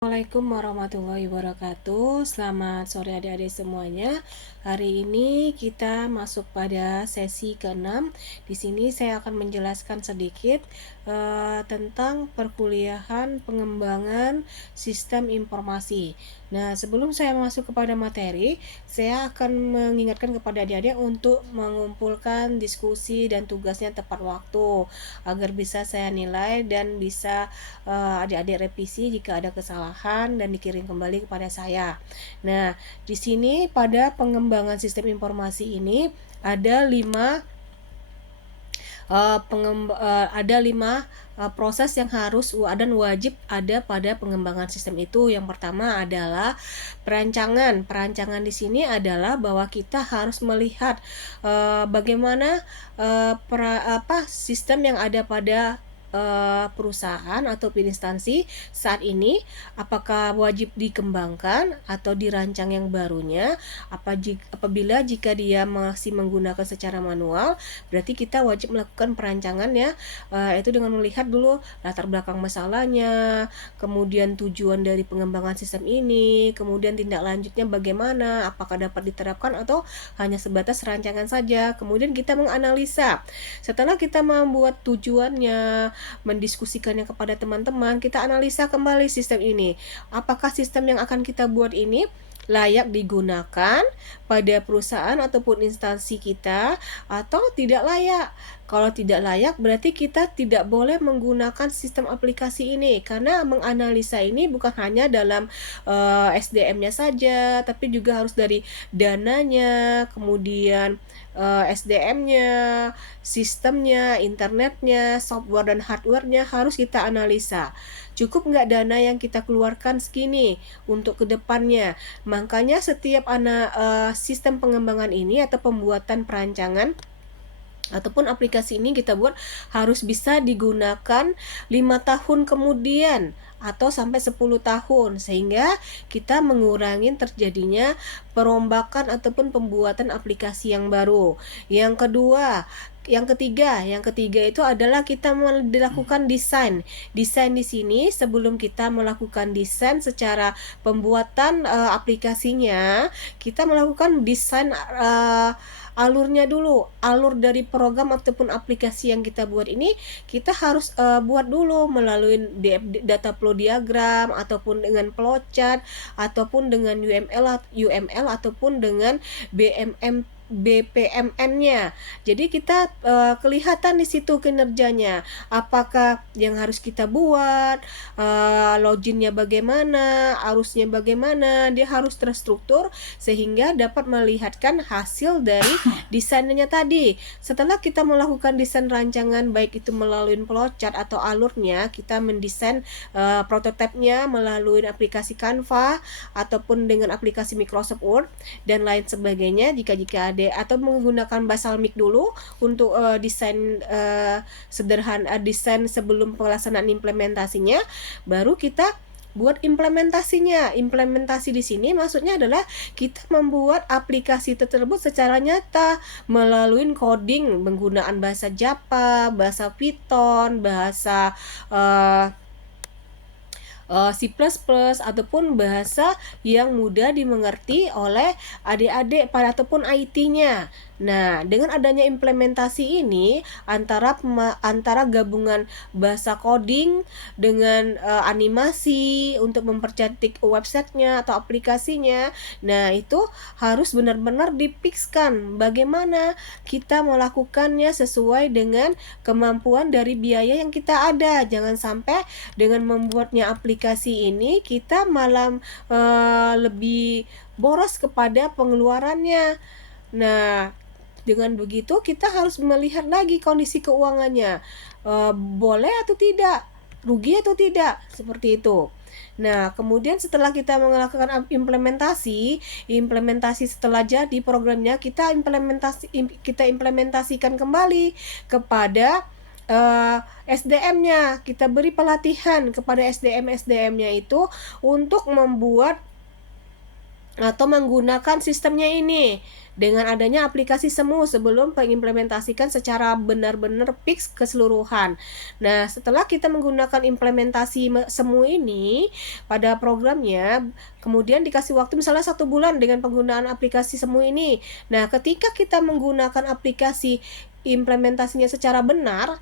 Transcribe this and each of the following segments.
Assalamualaikum warahmatullahi wabarakatuh. Selamat sore adik-adik semuanya. Hari ini kita masuk pada sesi ke-6. Di sini saya akan menjelaskan sedikit tentang perkuliahan pengembangan sistem informasi. Nah, sebelum saya masuk kepada materi, saya akan mengingatkan kepada adik-adik untuk mengumpulkan diskusi dan tugasnya tepat waktu agar bisa saya nilai dan bisa adik-adik revisi jika ada kesalahan dan dikirim kembali kepada saya. Nah, di sini pada pengembangan sistem informasi ini ada lima proses yang harus dan wajib ada pada pengembangan sistem itu. Yang pertama adalah perancangan. Perancangan di sini adalah bahwa kita harus melihat bagaimana sistem yang ada pada perusahaan atau instansi saat ini, apakah wajib dikembangkan atau dirancang yang barunya. Apabila jika dia masih menggunakan secara manual, berarti kita wajib melakukan perancangan ya, itu dengan melihat dulu latar belakang masalahnya, kemudian tujuan dari pengembangan sistem ini, kemudian tindak lanjutnya bagaimana, apakah dapat diterapkan atau hanya sebatas rancangan saja. Kemudian kita menganalisa. Setelah kita membuat tujuannya, mendiskusikannya kepada teman-teman, kita analisa kembali sistem ini. Apakah sistem yang akan kita buat ini layak digunakan pada perusahaan ataupun instansi kita atau tidak layak. Kalau tidak layak, berarti kita tidak boleh menggunakan sistem aplikasi ini, karena menganalisa ini bukan hanya dalam SDM-nya saja, tapi juga harus dari dananya, kemudian SDM-nya, sistemnya, internetnya, software dan hardware-nya harus kita analisa. Cukup nggak dana yang kita keluarkan segini untuk kedepannya? Makanya setiap sistem pengembangan ini atau pembuatan perancangan ataupun aplikasi ini kita buat harus bisa digunakan 5 tahun kemudian atau sampai 10 tahun, sehingga kita mengurangi terjadinya perombakan ataupun pembuatan aplikasi yang baru. Yang ketiga itu adalah kita melakukan desain. Desain di sini sebelum kita melakukan desain secara pembuatan aplikasinya, kita melakukan desain alurnya dulu. Alur dari program ataupun aplikasi yang kita buat ini kita harus buat dulu melalui data flow diagram ataupun dengan flowchart ataupun dengan UML ataupun dengan BPMN-nya. Jadi kita kelihatan di situ kinerjanya. Apakah yang harus kita buat, loginnya bagaimana, arusnya bagaimana, dia harus terstruktur sehingga dapat melihatkan hasil dari desainnya tadi. Setelah kita melakukan desain rancangan, baik itu melalui flowchart atau alurnya, kita mendesain prototipenya melalui aplikasi Canva ataupun dengan aplikasi Microsoft Word dan lain sebagainya. Jika ada atau menggunakan Basalmic dulu untuk desain sederhana, desain sebelum pelaksanaan implementasinya, baru kita buat implementasinya. Implementasi di sini maksudnya adalah kita membuat aplikasi tersebut secara nyata melalui coding penggunaan bahasa Java, bahasa Python, bahasa C++ ataupun bahasa yang mudah dimengerti oleh adik-adik ataupun IT-nya. Nah, dengan adanya implementasi ini antara gabungan bahasa coding dengan animasi untuk mempercantik websitenya atau aplikasinya. Nah, itu harus benar-benar dipixkan bagaimana kita melakukannya sesuai dengan kemampuan dari biaya yang kita ada. Jangan sampai dengan membuatnya aplikasi ini kita malah lebih boros kepada pengeluarannya. Nah, dengan begitu kita harus melihat lagi kondisi keuangannya, boleh atau tidak, rugi atau tidak, seperti itu. Nah, kemudian setelah kita melakukan implementasi setelah jadi programnya, kita implementasikan kembali kepada SDM-nya. Kita beri pelatihan kepada SDM-nya itu untuk membuat atau menggunakan sistemnya ini dengan adanya aplikasi Semu sebelum mengimplementasikan secara benar-benar fix keseluruhan. Nah, setelah kita menggunakan implementasi Semu ini pada programnya, kemudian dikasih waktu misalnya 1 bulan dengan penggunaan aplikasi Semu ini. Nah, ketika kita menggunakan aplikasi implementasinya secara benar,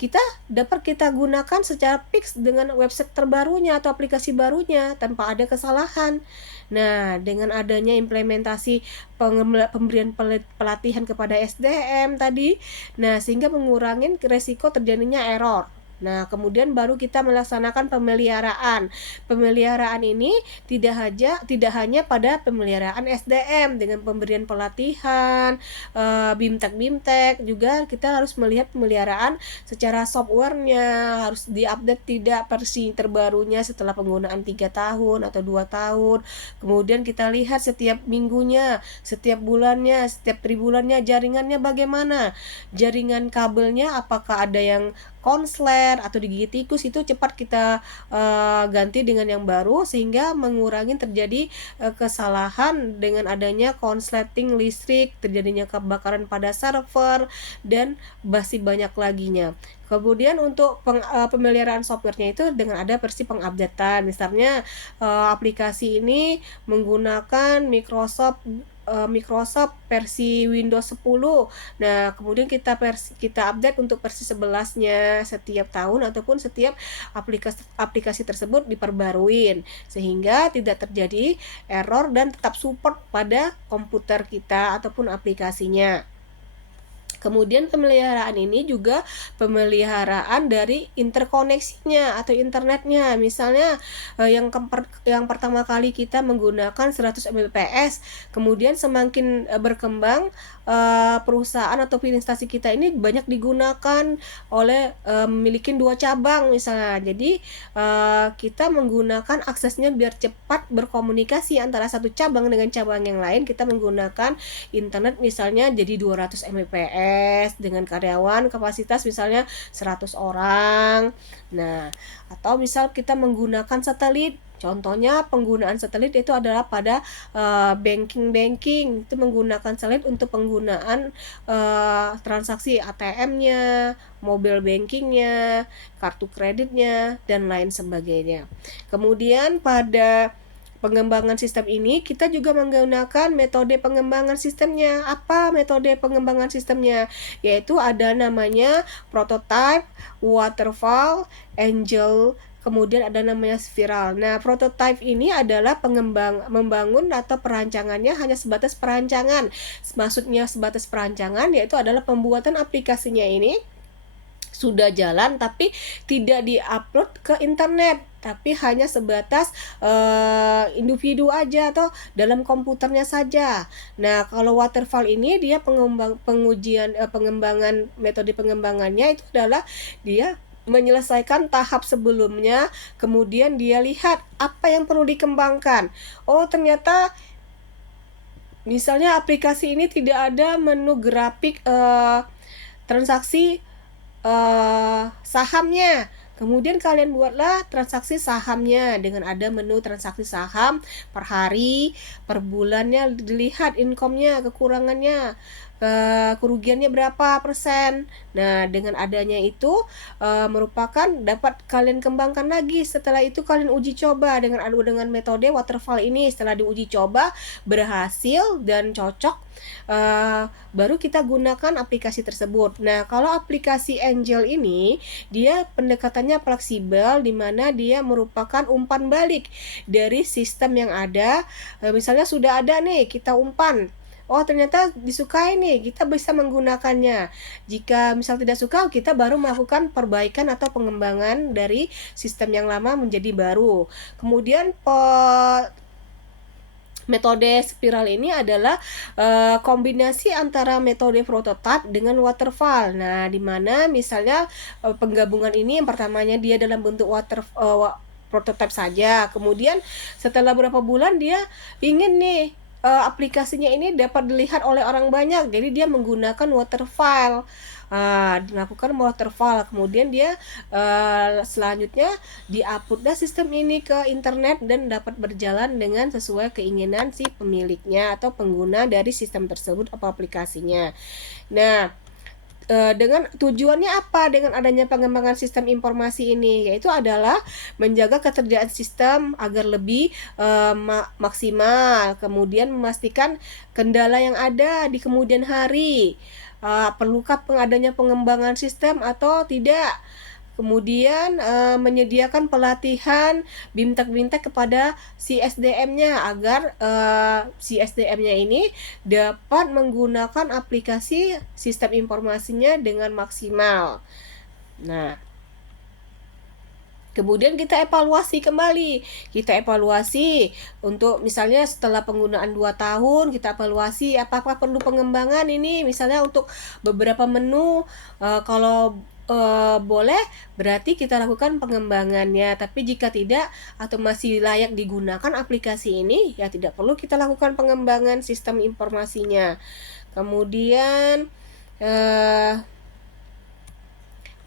kita gunakan secara fix dengan website terbarunya atau aplikasi barunya tanpa ada kesalahan. Nah, dengan adanya implementasi pemberian pelatihan kepada SDM tadi, nah sehingga mengurangi resiko terjadinya error. Nah, kemudian baru kita melaksanakan pemeliharaan. Pemeliharaan ini tidak hanya pada pemeliharaan SDM dengan pemberian pelatihan, BIMTEK juga kita harus melihat pemeliharaan secara softwarenya, harus diupdate tidak versi terbarunya setelah penggunaan 3 tahun atau 2 tahun. Kemudian kita lihat setiap minggunya, setiap bulannya, setiap tribulannya jaringannya bagaimana. Jaringan kabelnya apakah ada yang konslet atau digigit tikus, itu cepat kita ganti dengan yang baru sehingga mengurangi terjadi kesalahan dengan adanya konsleting listrik, terjadinya kebakaran pada server, dan masih banyak laginya. Kemudian untuk pemeliharaan softwarenya itu dengan ada versi pengupdatean. Misalnya aplikasi ini menggunakan Microsoft versi Windows 10. Nah, kemudian kita update untuk versi 11-nya setiap tahun ataupun setiap aplikasi tersebut diperbaruin sehingga tidak terjadi error dan tetap support pada komputer kita ataupun aplikasinya. Kemudian pemeliharaan ini juga pemeliharaan dari interkoneksinya atau internetnya. Misalnya yang pertama kali kita menggunakan 100 Mbps, kemudian semakin berkembang perusahaan atau instansi kita ini banyak digunakan oleh memiliki 2 cabang misalnya. Jadi kita menggunakan aksesnya biar cepat berkomunikasi antara satu cabang dengan cabang yang lain. Kita menggunakan internet misalnya jadi 200 Mbps dengan karyawan kapasitas misalnya 100 orang. Nah, atau misal kita menggunakan satelit. Contohnya penggunaan satelit itu adalah pada banking itu menggunakan satelit untuk penggunaan transaksi ATM-nya, mobile bankingnya, kartu kreditnya, dan lain sebagainya. Kemudian pada pengembangan sistem ini kita juga menggunakan metode pengembangan sistemnya. Apa metode pengembangan sistemnya? Yaitu ada namanya prototype, waterfall, angel, kemudian ada namanya spiral. Nah, prototype ini adalah membangun atau perancangannya hanya sebatas perancangan. Maksudnya sebatas perancangan yaitu adalah pembuatan aplikasinya ini sudah jalan tapi tidak diupload ke internet, tapi hanya sebatas individu aja atau dalam komputernya saja. Nah, kalau waterfall ini dia pengembangan metode pengembangannya itu adalah dia menyelesaikan tahap sebelumnya, kemudian dia lihat apa yang perlu dikembangkan. Oh, ternyata misalnya aplikasi ini tidak ada menu grafik transaksi sahamnya. Kemudian kalian buatlah transaksi sahamnya dengan ada menu transaksi saham per hari, per bulannya, dilihat income-nya, kekurangannya, kerugiannya berapa persen. Nah, dengan adanya itu merupakan dapat kalian kembangkan lagi. Setelah itu kalian uji coba dengan metode waterfall ini. Setelah diuji coba berhasil dan cocok, baru kita gunakan aplikasi tersebut. Nah, kalau aplikasi Angel ini dia pendekatannya fleksibel, di mana dia merupakan umpan balik dari sistem yang ada. Misalnya sudah ada nih, kita umpan. Oh, ternyata disukai nih, kita bisa menggunakannya. Jika misal tidak suka, kita baru melakukan perbaikan atau pengembangan dari sistem yang lama menjadi baru. Kemudian metode spiral ini adalah kombinasi antara metode prototype dengan waterfall. Nah, di mana misalnya penggabungan ini yang pertamanya dia dalam bentuk prototype saja. Kemudian setelah beberapa bulan dia ingin nih aplikasinya ini dapat dilihat oleh orang banyak. Jadi dia menggunakan waterfall melakukan waterfall, kemudian dia selanjutnya di-upload sistem ini ke internet dan dapat berjalan dengan sesuai keinginan si pemiliknya atau pengguna dari sistem tersebut atau aplikasinya. Nah, dengan tujuannya apa dengan adanya pengembangan sistem informasi ini, yaitu adalah menjaga ketersediaan sistem agar lebih maksimal, kemudian memastikan kendala yang ada di kemudian hari. Perlukah adanya pengembangan sistem atau tidak? Kemudian menyediakan pelatihan bimtek-bimtek kepada si SDM-nya agar si SDM-nya ini dapat menggunakan aplikasi sistem informasinya dengan maksimal. Nah, kemudian kita evaluasi kembali. Kita evaluasi untuk misalnya setelah penggunaan 2 tahun, kita evaluasi apakah perlu pengembangan ini, misalnya untuk beberapa menu, kalau boleh berarti kita lakukan pengembangannya, tapi jika tidak atau masih layak digunakan aplikasi ini, ya tidak perlu kita lakukan pengembangan sistem informasinya. Kemudian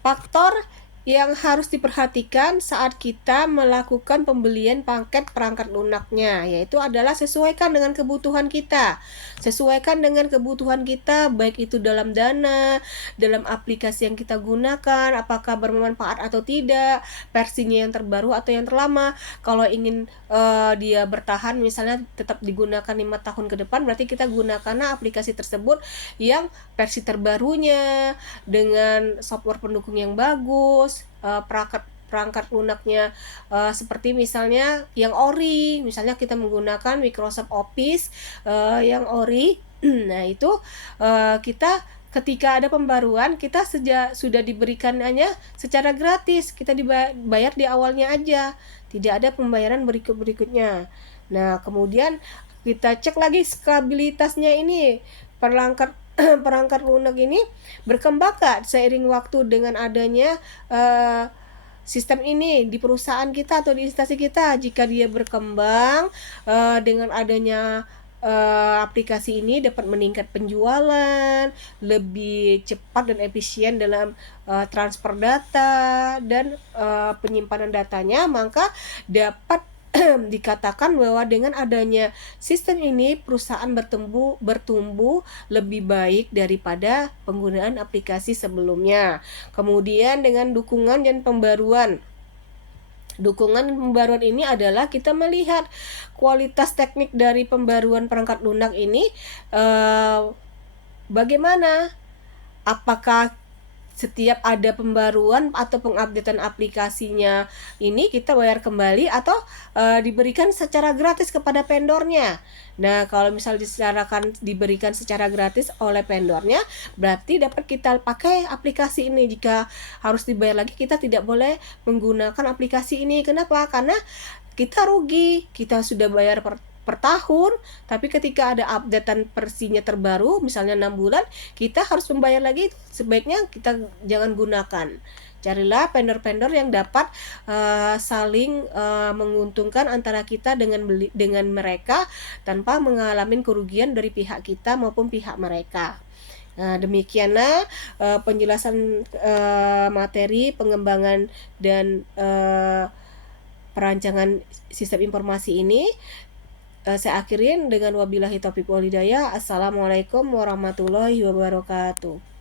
faktor yang harus diperhatikan saat kita melakukan pembelian paket perangkat lunaknya, yaitu adalah sesuaikan dengan kebutuhan kita. Sesuaikan dengan kebutuhan kita, baik itu dalam dana, dalam aplikasi yang kita gunakan, apakah bermanfaat atau tidak, versinya yang terbaru atau yang terlama. Kalau ingin dia bertahan, misalnya tetap digunakan 5 tahun ke depan, berarti kita gunakan aplikasi tersebut yang versi terbarunya, dengan software pendukung yang bagus, perangkat lunaknya seperti misalnya yang ori, misalnya kita menggunakan Microsoft Office yang ori. Nah, itu kita ketika ada pembaruan, kita sudah diberikan hanya secara gratis, kita dibayar di awalnya aja, tidak ada pembayaran berikutnya. Nah, kemudian kita cek lagi stabilitasnya ini, perangkat lunak ini berkembang seiring waktu dengan adanya sistem ini di perusahaan kita atau di instansi kita. Jika dia berkembang dengan adanya aplikasi ini dapat meningkat penjualan, lebih cepat dan efisien dalam transfer data dan penyimpanan datanya, maka dapat dikatakan bahwa dengan adanya sistem ini perusahaan bertumbuh lebih baik daripada penggunaan aplikasi sebelumnya. Kemudian dengan dukungan dan pembaruan. Dukungan pembaruan ini adalah kita melihat kualitas teknik dari pembaruan perangkat lunak ini bagaimana. Apakah setiap ada pembaruan atau pengupdatean aplikasinya ini kita bayar kembali atau diberikan secara gratis kepada vendornya. Nah, kalau misal diberikan secara gratis oleh vendornya, berarti dapat kita pakai aplikasi ini. Jika harus dibayar lagi, kita tidak boleh menggunakan aplikasi ini. Kenapa? Karena kita rugi, kita sudah bayar per tahun, tapi ketika ada updatean versinya terbaru, misalnya 6 bulan, kita harus membayar lagi. Sebaiknya kita jangan gunakan. Carilah vendor-vendor yang dapat saling menguntungkan antara kita dengan mereka tanpa mengalami kerugian dari pihak kita maupun pihak mereka. Nah, demikianlah penjelasan materi pengembangan dan perancangan sistem informasi ini. Saya akhirin dengan wabillahi taufiq wal hidayah. Assalamualaikum warahmatullahi wabarakatuh.